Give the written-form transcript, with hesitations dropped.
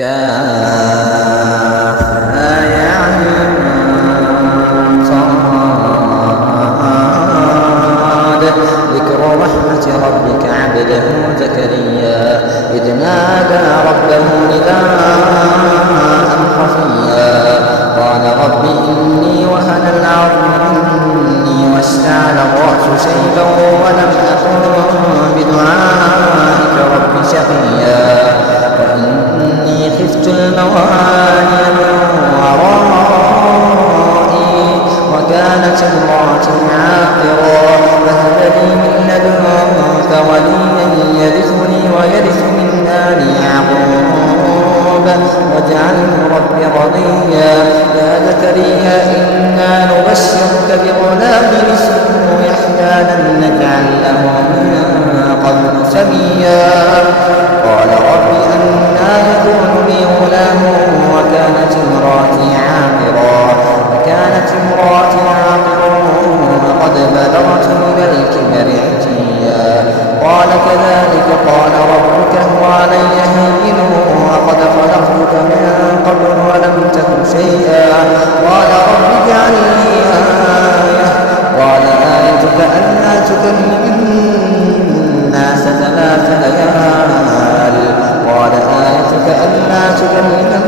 صاد ذكر رحمة ربك عبده زكريا إذ نادى ربه نداء خفيا قال رب إني وهن العظم مني واشتعل الرأس شيبا ولم أكن بدعائك رب شقيا وإني خفت الموالي من ورائي وكانت امرأتي عاقرا فهب لي من لدنك وليا يرثني ويرث من آل يعقوب واجعله رب رضيا يا زكريا إنا نبشرك بغلام اسمه يحيى لم نجعل له من قبل سميا قال رب أنى يكون لي غلام وكانت امرأتي عاقرا وقد بلغت من الكبر عتيا قال كذلك قال ربك هو علي هين وقد خلقتك من قبل ولم تك شيئا قال رب اجعل لي آية قال آيتك ألا تكلم الناس 3 ليال قال آيتك ألا تكلم